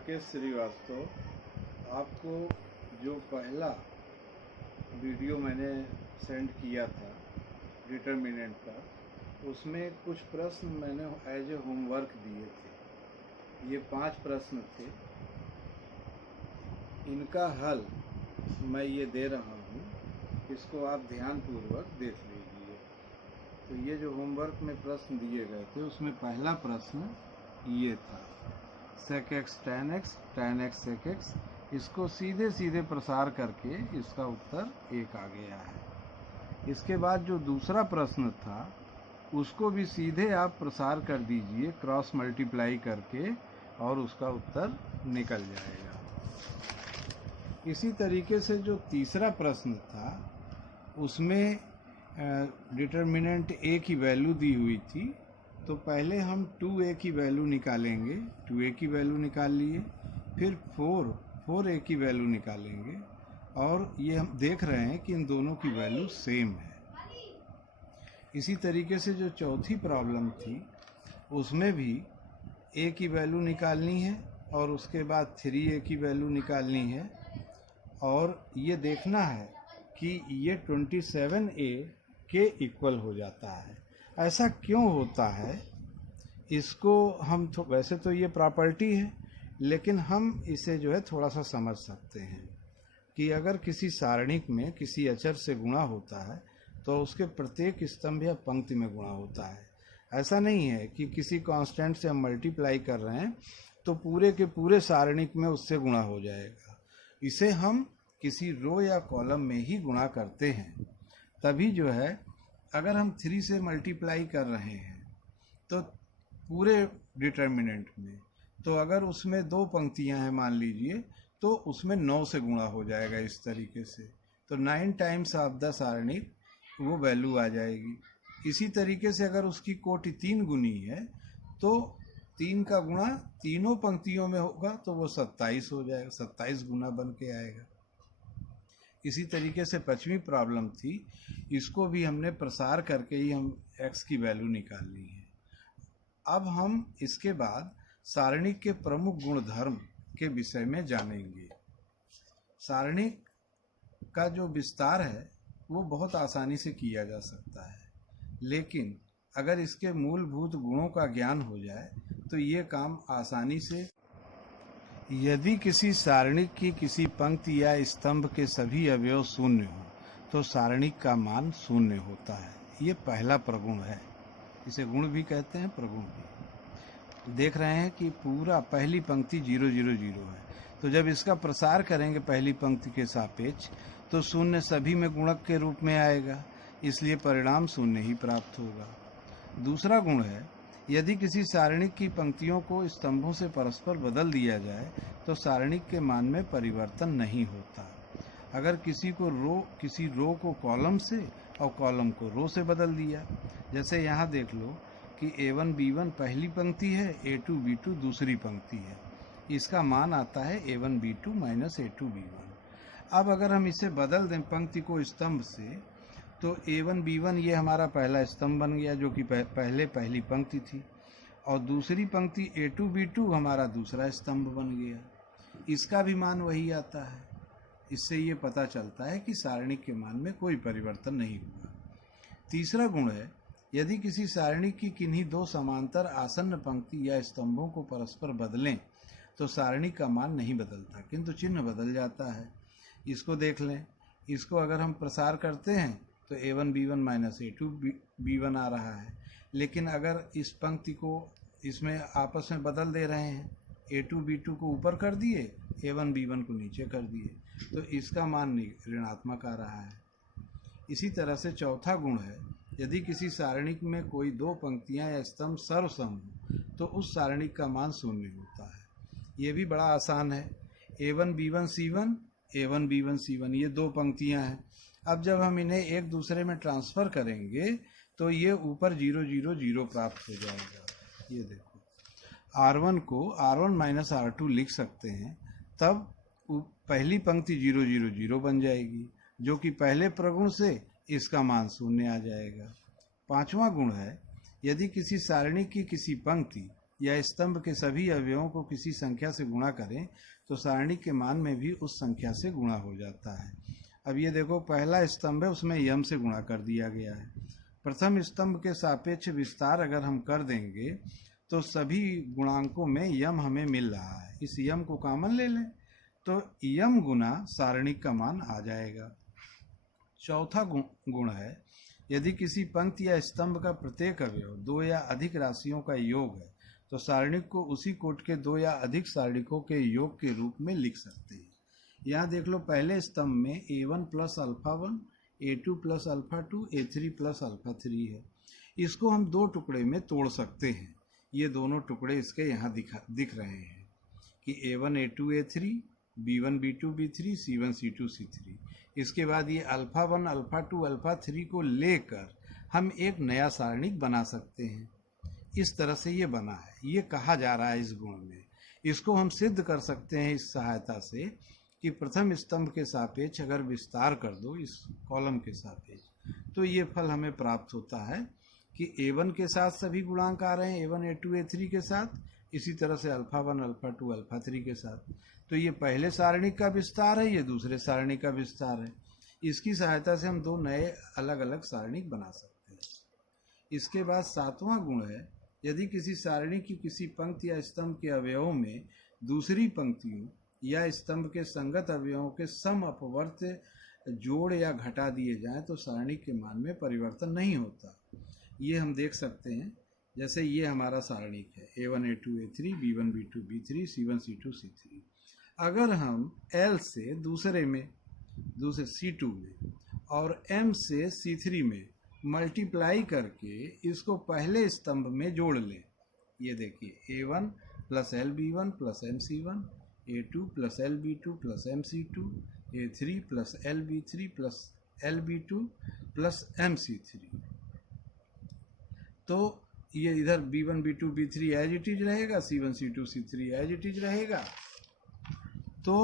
राकेश श्रीवास्तव। आपको जो पहला वीडियो मैंने सेंड किया था डिटर्मिनेंट का, उसमें कुछ प्रश्न मैंने एज ए होमवर्क दिए थे। ये 5 प्रश्न थे। इनका हल मैं ये दे रहा हूँ, इसको आप ध्यानपूर्वक देख लीजिए। तो ये जो होमवर्क में प्रश्न दिए गए थे, उसमें पहला प्रश्न ये था, sec x tan x tan x sec x। इसको सीधे सीधे प्रसार करके इसका उत्तर 1 आ गया है। इसके बाद जो दूसरा प्रश्न था, उसको भी सीधे आप प्रसार कर दीजिए क्रॉस मल्टीप्लाई करके, और उसका उत्तर निकल जाएगा। इसी तरीके से जो तीसरा प्रश्न था, उसमें डिटर्मिनेंट a की वैल्यू दी हुई थी। तो पहले हम 2a की वैल्यू निकालेंगे, 2a की वैल्यू निकाल लिए, फिर 4a की वैल्यू निकालेंगे, और ये हम देख रहे हैं कि इन दोनों की वैल्यू सेम है। इसी तरीके से जो चौथी प्रॉब्लम थी, उसमें भी a की वैल्यू निकालनी है और उसके बाद 3a की वैल्यू निकालनी है, और ये देखना है कि ये 27a के इक्वल हो जाता है। ऐसा क्यों होता है, इसको हम वैसे तो ये प्रॉपर्टी है, लेकिन हम इसे जो है थोड़ा सा समझ सकते हैं कि अगर किसी सारणिक में किसी अचर से गुणा होता है, तो उसके प्रत्येक स्तंभ या पंक्ति में गुणा होता है। ऐसा नहीं है कि किसी कांस्टेंट से हम मल्टीप्लाई कर रहे हैं तो पूरे के पूरे सारणिक में उससे गुणा हो जाएगा। इसे हम किसी रो या कॉलम में ही गुणा करते हैं। तभी जो है, अगर हम 3 से मल्टीप्लाई कर रहे हैं तो पूरे डिटर्मिनेंट में, तो अगर उसमें 2 पंक्तियां हैं मान लीजिए, तो उसमें 9 से गुणा हो जाएगा इस तरीके से। तो 9 टाइम्स ऑफ द सारणिक वो वैल्यू आ जाएगी। इसी तरीके से अगर उसकी कोटि 3 गुनी है, तो 3 का गुणा तीनों पंक्तियों में होगा, तो वो 27 हो जाएगा, 27 गुना बन के आएगा। इसी तरीके से 5वीं प्रॉब्लम थी, इसको भी हमने प्रसार करके ही हम x की वैल्यू निकालनी है। अब हम इसके बाद सारणिक के प्रमुख गुणधर्म के विषय में जानेंगे। सारणिक का जो विस्तार है वो बहुत आसानी से किया जा सकता है, लेकिन अगर इसके मूलभूत गुणों का ज्ञान हो जाए तो ये काम आसानी से। यदि किसी सारणिक की किसी पंक्ति या स्तंभ के सभी अवयव शून्य हो, तो सारणिक का मान शून्य होता है। ये पहला प्रगुण है, इसे गुण भी कहते हैं, प्रगुण भी। देख रहे हैं कि पूरा पहली पंक्ति 0 0 0 है, तो जब इसका प्रसार करेंगे पहली पंक्ति के सापेक्ष, तो शून्य सभी में गुणक के रूप में आएगा, इसलिए परिणाम शून्य ही प्राप्त होगा। दूसरा गुण है, यदि किसी सारणिक की पंक्तियों को स्तंभों से परस्पर बदल दिया जाए, तो सारणिक के मान में परिवर्तन नहीं होता। अगर किसी रो को कॉलम से और कॉलम को रो से बदल दिया, जैसे यहाँ देख लो कि A1 B1 पहली पंक्ति है, A2 B2 दूसरी पंक्ति है, इसका मान आता है A1 B2 minus A2 B1। अब अगर हम इसे बदल दें पंक्ति को स्तंभ से, तो A1 B1 ये हमारा पहला स्तंभ बन गया, जो कि पहली पंक्ति थी, और दूसरी पंक्ति A2 B2 हमारा दूसरा स्तंभ बन गया। इसका भी मान वही आता है। इससे ये पता चलता है कि सारणिक के मान में कोई परिवर्तन नहीं हुआ। तीसरा गुण है, यदि किसी सारणिक की किन्हीं 2 समांतर आसन्न पंक्ति या स्तंभों को परस्पर बदलें, तो सारणिक का मान नहीं बदलता, किंतु चिन्ह बदल जाता है। इसको देख लें, इसको अगर हम प्रसार करते हैं तो A1 B1 minus A2 B1 आ रहा है, लेकिन अगर इस पंक्ति को इसमें आपस में बदल दे रहे हैं, A2 B2 को ऊपर कर दिए, A1 B1 को नीचे कर दिए, तो इसका मान ऋणात्मक आ रहा है। इसी तरह से चौथा गुण है, यदि किसी सारणिक में कोई 2 पंक्तियां या स्तंभ सर्वसम हो, तो उस सारणिक का मान शून्य होता है। ये भी बड़ा आसान है। A1 B1 C1 A1 B1 C1 ये 2 पंक्तियां हैं। अब जब हम इन्हें एक दूसरे में ट्रांसफ़र करेंगे, तो ये ऊपर 0 0 0 प्राप्त हो जाएगा। ये देखो, R1 को R1 माइनस R2 लिख सकते हैं, तब पहली पंक्ति 0 0 0 बन जाएगी, जो कि पहले प्रगुण से इसका मान शून्य आ जाएगा। 5वां गुण है, यदि किसी सारणी की किसी पंक्ति या स्तंभ के सभी अवयवों को किसी संख्या से गुणा करें तो सारणी के मान में भी उस संख्या से गुणा हो जाता है। अब ये देखो, पहला स्तंभ है, उसमें यम से गुणा कर दिया गया है। प्रथम स्तंभ के सापेक्ष विस्तार अगर हम कर देंगे तो सभी गुणांकों में यम हमें मिल रहा है, इस यम को कॉमन ले लें तो यम गुना सारणिक का मान आ जाएगा। चौथा गुण है, यदि किसी पंक्ति या स्तंभ का प्रत्येक अवयव दो या अधिक राशियों का योग है तो सारणिक को उसी कोटि के दो या अधिक सारणिकों के योग के रूप में लिख सकते हैं। यहाँ देख लो, पहले स्तंभ में a1 plus alpha 1, a2 plus alpha 2, a3 plus alpha 3 है। इसको हम दो टुकड़े में तोड़ सकते हैं। ये दोनों टुकड़े इसके यहाँ दिख रहे हैं कि a1 a2 a3, b1 b2 b3, c1 c2 c3। इसके बाद ये अल्फा 1 अल्फा 2 अल्फा 3 को लेकर हम एक नया सारणिक बना सकते हैं। इस तरह से ये बना है, ये कहा जा रहा है इस गुण में। इसको हम सिद्ध कर सकते हैं इस सहायता से कि प्रथम स्तंभ के सापेक्ष अगर विस्तार कर दो इस कॉलम के सापेक्ष तो ये फल हमें प्राप्त होता है कि a1 के साथ सभी गुणांक आ रहे हैं, a1 a2 a3 के साथ, इसी तरह से अल्फा 1 अल्फा 2 अल्फा 3 के साथ। तो ये पहले सारणिक का विस्तार है, ये दूसरे सारणिक का विस्तार है। इसकी सहायता से हम दो नए अलग अलग सारणिक बना सकते हैं। इसके बाद सातवां गुण है, यदि किसी सारणी की किसी पंक्ति या स्तंभ के अवयवों में दूसरी पंक्तियों या स्तंभ के संगत अवयवों के सम अपवर्त जोड़ या घटा दिए जाएं तो सारणी के मान में परिवर्तन नहीं होता। ये हम देख सकते हैं, जैसे ये हमारा सारणिक है a1 a2 a3, b1 b2 b3, c1 c2 c3। अगर हम L से दूसरे C2 में और M से C3 में मल्टीप्लाई करके इसको पहले स्तंभ में जोड़ लें, ये देखिए a1 plus lb1 plus mc1, a2 plus lb2 plus mc2, a3 plus lb3 plus lb2 plus mc3। तो ये इधर b1 b2 b3 as it is रहेगा, c1 c2 c3 as it is रहेगा। तो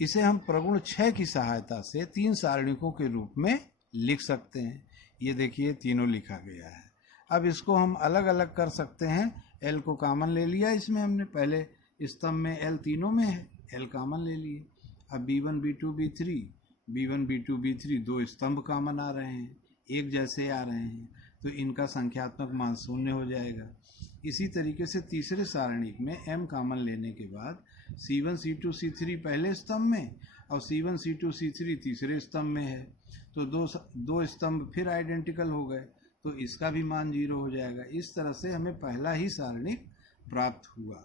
इसे हम प्रगुण 6 की सहायता से तीन सारणिकों के रूप में लिख सकते हैं। ये देखिए, तीनों लिखा गया है। अब इसको हम अलग अलग कर सकते हैं। L को कॉमन ले लिया, इसमें हमने पहले स्तंभ में L तीनों में है, L कॉमन ले लिए। अब b1 b2 b3 दो स्तंभ कॉमन आ रहे हैं, एक जैसे आ रहे हैं, तो इनका संख्यात्मक मान 0 हो जाएगा। इसी तरीके से तीसरे सारणिक में M कॉमन लेने के बाद c1 c2 c3 पहले स्तंभ में और c1 c2 c3 तीसरे स्तंभ में है, तो दो स्तंभ फिर आइडेंटिकल हो गए, तो इसका भी मान 0 हो जाएगा। इस तरह से हमें पहला ही सारणिक प्राप्त हुआ,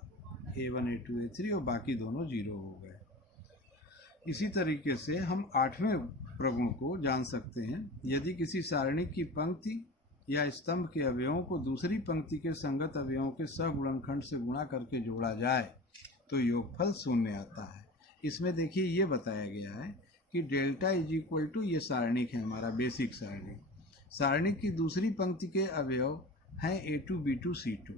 a1 a2 a3, और बाकी दोनों 0 हो गए। इसी तरीके से हम 8वें प्रगुण को जान सकते हैं। यदि किसी सारणिक की पंक्ति या स्तंभ के अवयवों को दूसरी पंक्ति के संगत अवयवों के सहगुणनखंड से गुणा करके जोड़ा जाए तो योगफल 0 आता है। इसमें देखिए, ये बताया गया है कि डेल्टा इज इक्वल टू, ये सारणिक है हमारा बेसिक सारणिक। सारणिक की दूसरी पंक्ति के अवयव हैं a2 b2 c2।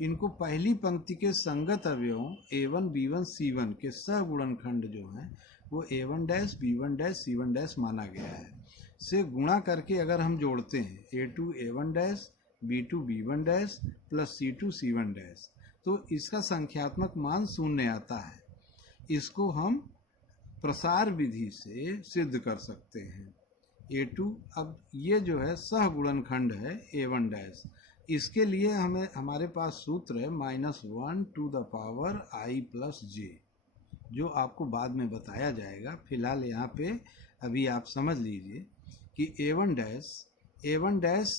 इनको पहली पंक्ति के संगत अवयवों a1 b1 c1 के सहगुणनखंड जो हैं वो a1 dash b1 dash c1 dash माना गया है, से गुणा करके अगर हम जोड़ते हैं a2 a1 dash b2 b1 dash plus c2 c1 dash, तो इसका संख्यात्मक मान 0 आता है। इसको हम प्रसार विधि से सिद्ध कर सकते हैं। a2, अब ये जो है सहगुणनखंड है a1 डैश, इसके लिए हमारे पास सूत्र है -1 to the power i plus j, जो आपको बाद में बताया जाएगा। फिलहाल यहाँ पे अभी आप समझ लीजिए कि a1 डैश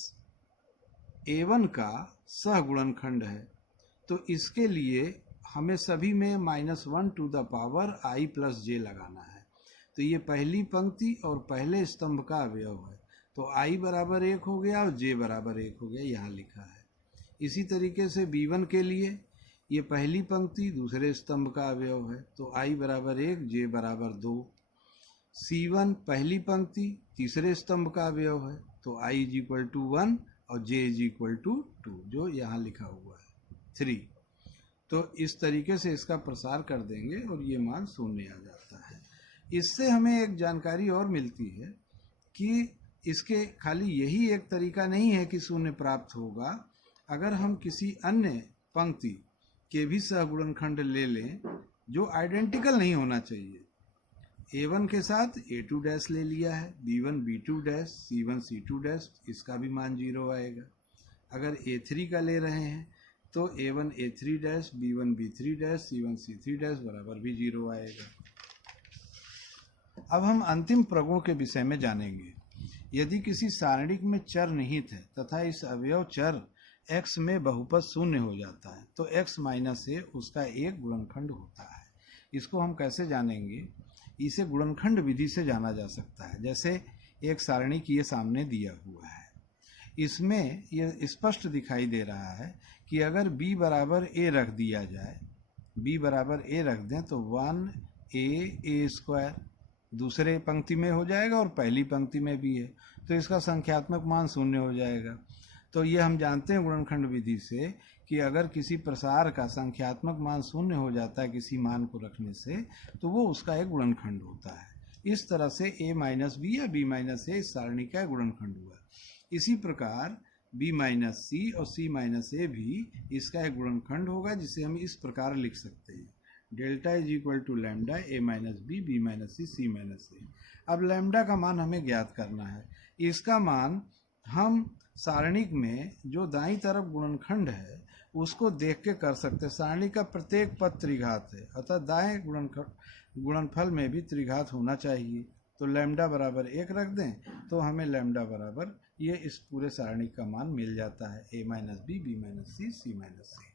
a1 का सहगुणनखंड है, तो इसके लिए हमें सभी में -1 to the power i plus j लगाना है। तो ये पहली पंक्ति और पहले स्तंभ का अवयव है, तो i बराबर 1 हो गया और j बराबर 1 हो गया, यहाँ लिखा है। इसी तरीके से b1 के लिए ये पहली पंक्ति दूसरे स्तंभ का अवयव है, तो i बराबर 1 j बराबर 2। c1 पहली पंक्ति तीसरे स्तंभ का अवयव है, तो i इज इक्वल टू 1 और j इज इक्वल टू 2, जो यहाँ लिखा हुआ है 3। तो इस तरीके से इसका प्रसार कर देंगे और ये मान 0 आ जाता है। इससे हमें एक जानकारी और मिलती है कि इसके खाली यही एक तरीका नहीं है कि 0 प्राप्त होगा। अगर हम किसी अन्य पंक्ति के भी सहगुणनखंड ले लें जो आइडेंटिकल नहीं होना चाहिए। A1 के साथ A2 डैश ले लिया है, B1 B2 dash, C1 C2 dash, इसका भी मान 0 आएगा। अगर A3 का ले रहे हैं तो A1 A3 dash, B1 B3 dash, C1 C3 dash बराबर भी 0 आएगा। अब हम अंतिम प्रगुण के विषय में जानेंगे। यदि किसी सारणिक में चर निहित है तथा इस अवयव चर x में बहुपद शून्य हो जाता है तो x माइनस a उसका एक गुणनखंड होता है। इसको हम कैसे जानेंगे? इसे गुणनखंड विधि से जाना जा सकता है। जैसे एक सारणी की ये सामने दिया हुआ है, इसमें ये स्पष्ट दिखाई दे रहा है कि अगर b बराबर a रख दिया जाए, b बराबर a रख दें तो 1a स्क्वायर दूसरे पंक्ति में हो जाएगा और पहली पंक्ति में भी है, तो इसका संख्यात्मक मान शून्य हो जाएगा। तो ये हम जानते हैं गुणनखंड विधि से कि अगर किसी प्रसार का संख्यात्मक मान शून्य हो जाता है किसी मान को रखने से, तो वो उसका एक गुणनखंड होता है। इस तरह से a माइनस बी या b माइनस a इस सारणी का गुणनखंड हुआ। इसी प्रकार b माइनस सी और c माइनस a भी इसका एक गुणनखंड होगा, जिसे हम इस प्रकार लिख सकते हैं, delta is equal to lambda a minus B minus C minus a। अब लैम्डा का मान हमें ज्ञात करना है। इसका मान हम सारणिक में जो दाईं तरफ गुणनखंड है उसको देख के कर सकते हैं। सारणी का प्रत्येक पद त्रिघात है, अतः दाएं गुणनफल में भी त्रिघात होना चाहिए। तो लैम्डा बराबर 1 रख दें तो हमें लैम्डा बराबर ये इस पूरे सारणी का मान मिल जाता है, a minus B minus C minus a।